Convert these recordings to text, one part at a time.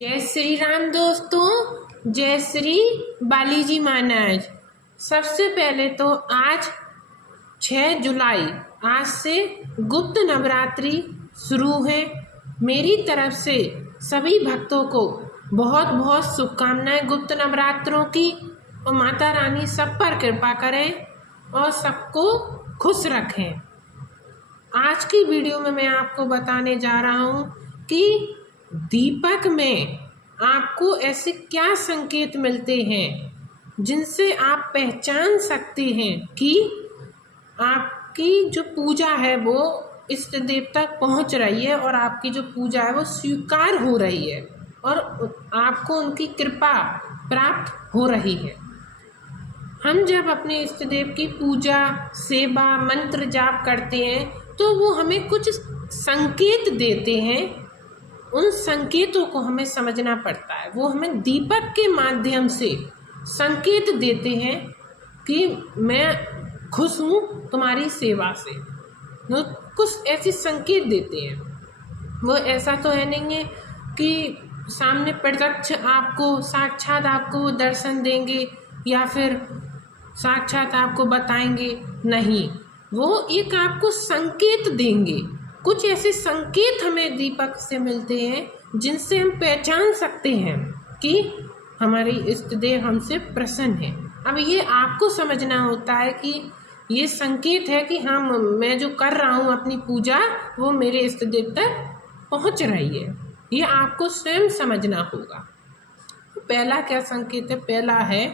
जय श्री राम दोस्तों, जय श्री बालीजी महाराज। सबसे पहले तो आज 6 जुलाई आज से गुप्त नवरात्रि शुरू है। मेरी तरफ से सभी भक्तों को बहुत बहुत शुभकामनाएं गुप्त नवरात्रों की। और माता रानी सब पर कृपा करें और सबको खुश रखें। आज की वीडियो में मैं आपको बताने जा रहा हूँ कि दीपक में आपको ऐसे क्या संकेत मिलते हैं जिनसे आप पहचान सकते हैं कि आपकी जो पूजा है वो इष्ट देव तक पहुंच रही है और आपकी जो पूजा है वो स्वीकार हो रही है और आपको उनकी कृपा प्राप्त हो रही है। हम जब अपने इष्ट देव की पूजा, सेवा, मंत्र जाप करते हैं तो वो हमें कुछ संकेत देते हैं। उन संकेतों को हमें समझना पड़ता है। वो हमें दीपक के माध्यम से संकेत देते हैं कि मैं खुश हूँ तुम्हारी सेवा से। वो कुछ ऐसे संकेत देते हैं। वो ऐसा तो है नहीं है कि सामने प्रत्यक्ष आपको साक्षात आपको वो दर्शन देंगे या फिर साक्षात आपको बताएंगे, नहीं, वो एक आपको संकेत देंगे। कुछ ऐसे संकेत हमें दीपक से मिलते हैं जिनसे हम पहचान सकते हैं कि हमारे इष्ट देव हमसे प्रसन्न है। अब ये आपको समझना होता है कि ये संकेत है कि हाँ, मैं जो कर रहा हूँ अपनी पूजा वो मेरे इष्ट देव तक पहुँच रही है। ये आपको स्वयं समझना होगा। पहला क्या संकेत है? पहला है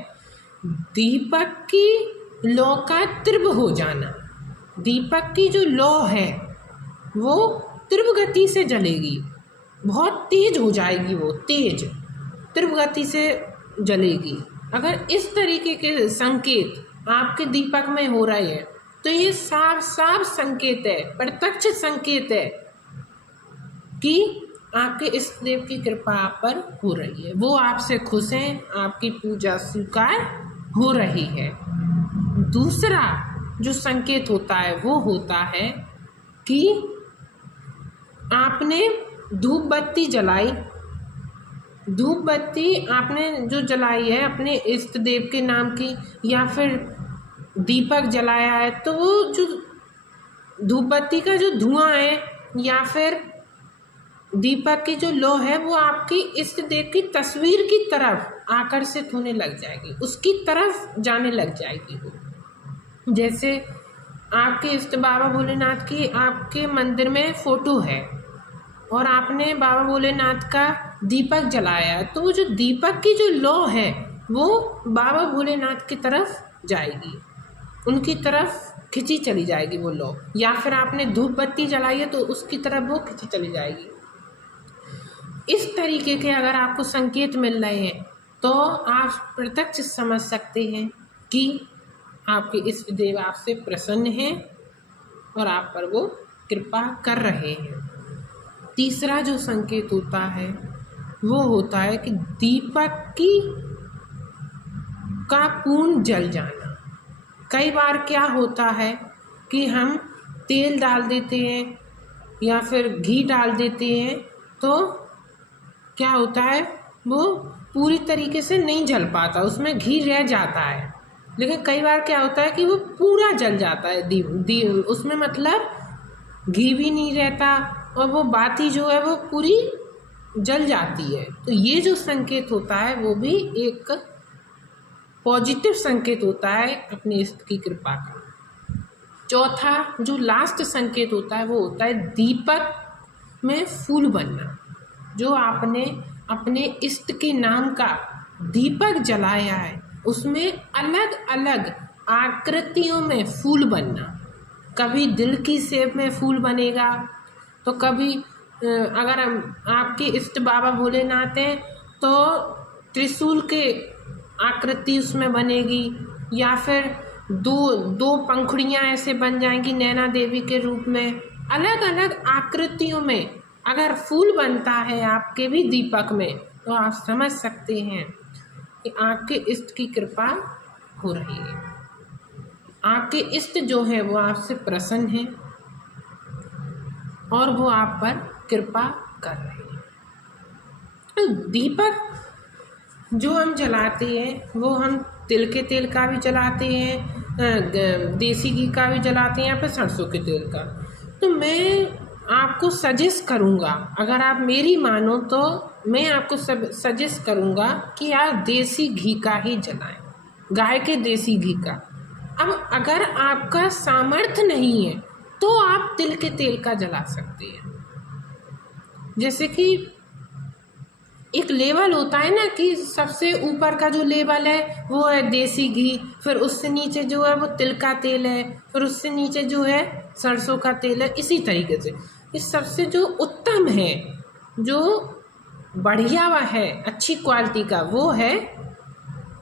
दीपक की लौ का तीव्र हो जाना। दीपक की जो लौ है वो तीव्र गति से जलेगी, बहुत तेज हो जाएगी, वो तेज तीव्र गति से जलेगी। अगर इस तरीके के संकेत आपके दीपक में हो रहे हैं तो ये साफ साफ संकेत है, प्रत्यक्ष संकेत है कि आपके इष्ट देव की कृपा आप पर हो रही है, वो आपसे खुश हैं, आपकी पूजा स्वीकार हो रही है। दूसरा जो संकेत होता है वो होता है कि आपने धूप बत्ती जलाई। धूप बत्ती आपने जो जलाई है अपने इष्ट देव के नाम की या फिर दीपक जलाया है, तो वो जो धूप बत्ती का जो धुआं है या फिर दीपक की जो लौ है वो आपकी इष्ट देव की तस्वीर की तरफ आकर्षित होने लग जाएगी, उसकी तरफ जाने लग जाएगी। वो जैसे आपके इष्ट बाबा भोलेनाथ की आपके मंदिर में फ़ोटो है और आपने बाबा भोलेनाथ का दीपक जलाया, तो वो जो दीपक की जो लौ है वो बाबा भोलेनाथ की तरफ जाएगी, उनकी तरफ खिंची चली जाएगी वो लौ। या फिर आपने धूप बत्ती जलाई है तो उसकी तरफ वो खिंची चली जाएगी। इस तरीके के अगर आपको संकेत मिल रहे हैं तो आप प्रत्यक्ष समझ सकते हैं कि आपके इष्ट देव आपसे प्रसन्न हैं और आप पर वो कृपा कर रहे हैं। तीसरा जो संकेत होता है वो होता है कि दीपक का पूर्ण जल जाना। कई बार क्या होता है कि हम तेल डाल देते हैं या फिर घी डाल देते हैं तो क्या होता है वो पूरी तरीके से नहीं जल पाता, उसमें घी रह जाता है। लेकिन कई बार क्या होता है कि वो पूरा जल जाता है, उसमें मतलब घी भी नहीं रहता और वो बाती जो है वो पूरी जल जाती है। तो ये जो संकेत होता है वो भी एक पॉजिटिव संकेत होता है अपने इष्ट की कृपा का। चौथा जो लास्ट संकेत होता है वो होता है दीपक में फूल बनना। जो आपने अपने इष्ट के नाम का दीपक जलाया है उसमें अलग अलग आकृतियों में फूल बनना। कभी दिल की शेप में फूल बनेगा, तो कभी अगर आपके इष्ट बाबा भोलेनाथ हैं तो त्रिशूल के आकृति उसमें बनेगी, या फिर दो पंखुड़ियाँ ऐसे बन जाएंगी नैना देवी के रूप में। अलग अलग आकृतियों में अगर फूल बनता है आपके भी दीपक में तो आप समझ सकते हैं कि आपके इष्ट की कृपा हो रही है, आपके इष्ट जो है वो आपसे प्रसन्न हैं और वो आप पर कृपा कर रहे हैं। तो दीपक जो हम जलाते हैं वो हम तिल के तेल का भी जलाते हैं, देसी घी का भी जलाते हैं, या फिर सरसों के तेल का। तो मैं आपको सजेस्ट करूँगा, अगर आप मेरी मानो तो मैं आपको सजेस्ट करूँगा कि आप देसी घी का ही जलाएं, गाय के देसी घी का। अब अगर आपका सामर्थ्य नहीं है तो आप तिल के तेल का जला सकते हैं। जैसे कि एक लेवल होता है ना कि सबसे ऊपर का जो लेवल है वो है देसी घी, फिर उससे नीचे जो है वो तिल का तेल है, फिर उससे नीचे जो है सरसों का तेल है। इसी तरीके से इस सबसे जो उत्तम है, जो बढ़िया हुआ है, अच्छी क्वालिटी का, वो है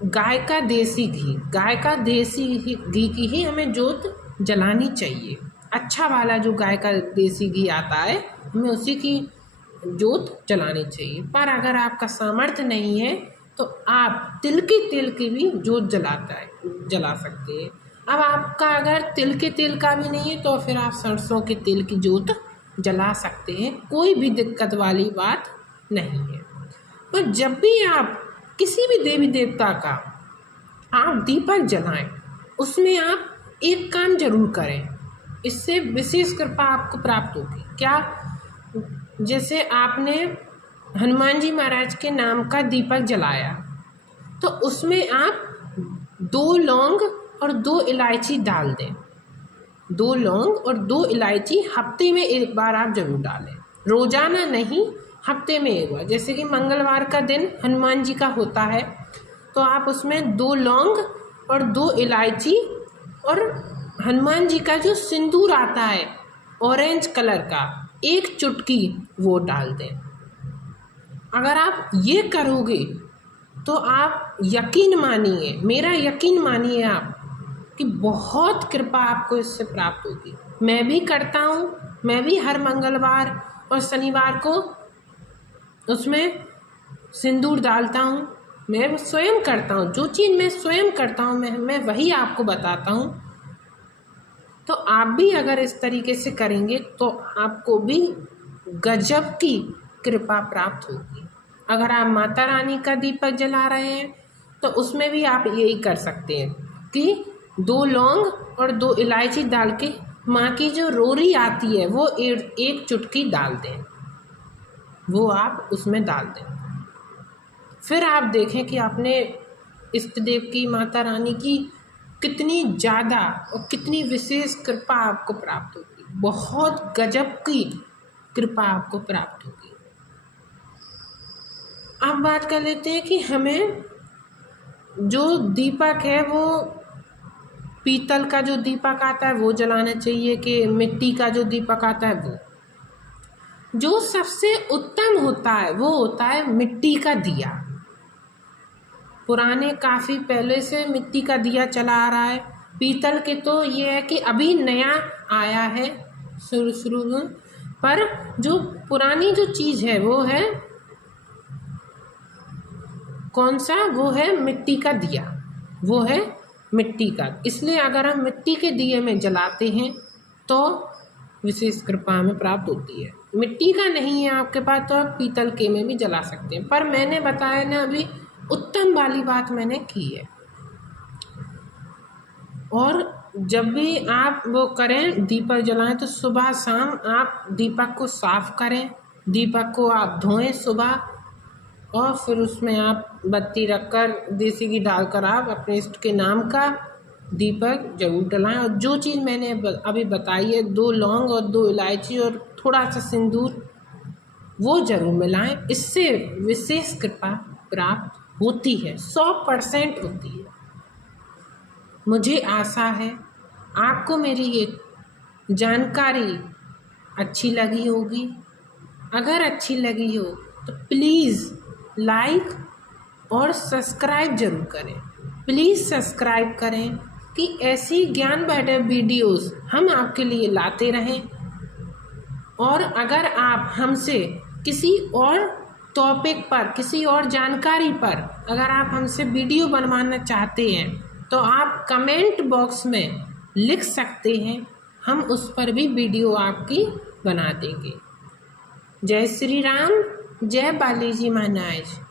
गाय का देसी घी। गाय का देसी घी की ही हमें जोत जलानी चाहिए। अच्छा वाला जो गाय का देसी घी आता है हमें उसी की जोत जलानी चाहिए। पर अगर आपका सामर्थ्य नहीं है तो आप तिल के तेल की भी जोत जला सकते हैं। अब आपका अगर तिल के तेल का भी नहीं है तो फिर आप सरसों के तेल की जोत जला सकते हैं, कोई भी दिक्कत वाली बात नहीं है। पर जब भी आप किसी भी देवी देवता का आप दीपक जलाएं, उसमें आप एक काम जरूर करें, इससे विशेष कृपा आपको प्राप्त होगी। क्या? जैसे आपने हनुमान जी महाराज के नाम का दीपक जलाया तो उसमें आप 2 लौंग और 2 इलायची डाल दें। 2 लौंग और 2 इलायची हफ्ते में एक बार आप जरूर डालें, रोजाना नहीं, हफ्ते में एक बार। जैसे कि मंगलवार का दिन हनुमान जी का होता है तो आप उसमें 2 लौंग और 2 इलायची और हनुमान जी का जो सिंदूर आता है ऑरेंज कलर का, 1 चुटकी वो डाल दें। अगर आप ये करोगे तो आप यकीन मानिए, मेरा यकीन मानिए आप, कि बहुत कृपा आपको इससे प्राप्त होगी। मैं भी करता हूँ, मैं भी हर मंगलवार और शनिवार को उसमें सिंदूर डालता हूँ। मैं स्वयं करता हूँ, जो चीज़ मैं स्वयं करता हूँ मैं वही आपको बताता हूँ। तो आप भी अगर इस तरीके से करेंगे तो आपको भी गजब की कृपा प्राप्त होगी। अगर आप माता रानी का दीपक जला रहे हैं तो उसमें भी आप यही कर सकते हैं कि 2 लौंग और 2 इलायची डाल के माँ की जो रोरी आती है वो 1 चुटकी डाल दें, वो आप उसमें डाल दें। फिर आप देखें कि आपने इष्ट देव की, माता रानी की कितनी ज़्यादा और कितनी विशेष कृपा आपको प्राप्त होगी। बहुत गजब की कृपा आपको प्राप्त होगी। अब बात कर लेते हैं कि हमें जो दीपक है वो पीतल का जो दीपक आता है वो जलाना चाहिए कि मिट्टी का जो दीपक आता है वो। जो सबसे उत्तम होता है वो होता है मिट्टी का दिया। पुराने काफ़ी पहले से मिट्टी का दिया चला आ रहा है। पीतल के तो ये है कि अभी नया आया है शुरू में, पर जो पुरानी जो चीज़ है वो है कौन सा? वो है मिट्टी का दिया, वो है मिट्टी का। इसलिए अगर हम मिट्टी के दिए में जलाते हैं तो विशेष कृपा हमें प्राप्त होती है। मिट्टी का नहीं है आपके पास तो आप पीतल के में भी जला सकते हैं। पर मैंने बताया ना, अभी उत्तम वाली बात मैंने की है। और जब भी आप वो करें, दीपक जलाएं, तो सुबह शाम आप दीपक को साफ करें, दीपक को आप धोएं सुबह, और फिर उसमें आप बत्ती रखकर देसी घी डालकर आप अपने इष्ट के नाम का दीपक जरूर जलाएं। और जो चीज़ मैंने अभी बताई है, 2 लौंग और 2 इलायची और थोड़ा सा सिंदूर, वो जरूर मिलाएं। इससे विशेष कृपा प्राप्त होती है, 100% होती है। मुझे आशा है आपको मेरी ये जानकारी अच्छी लगी होगी। अगर अच्छी लगी हो तो प्लीज़ लाइक और सब्सक्राइब जरूर करें। प्लीज़ सब्सक्राइब करें कि ऐसी ज्ञानवर्धक वीडियोस हम आपके लिए लाते रहें। और अगर आप हमसे किसी और टॉपिक पर, किसी और जानकारी पर अगर आप हमसे वीडियो बनवाना चाहते हैं तो आप कमेंट बॉक्स में लिख सकते हैं, हम उस पर भी वीडियो आपकी बना देंगे। जय श्री राम, जय बालीजी महाराज।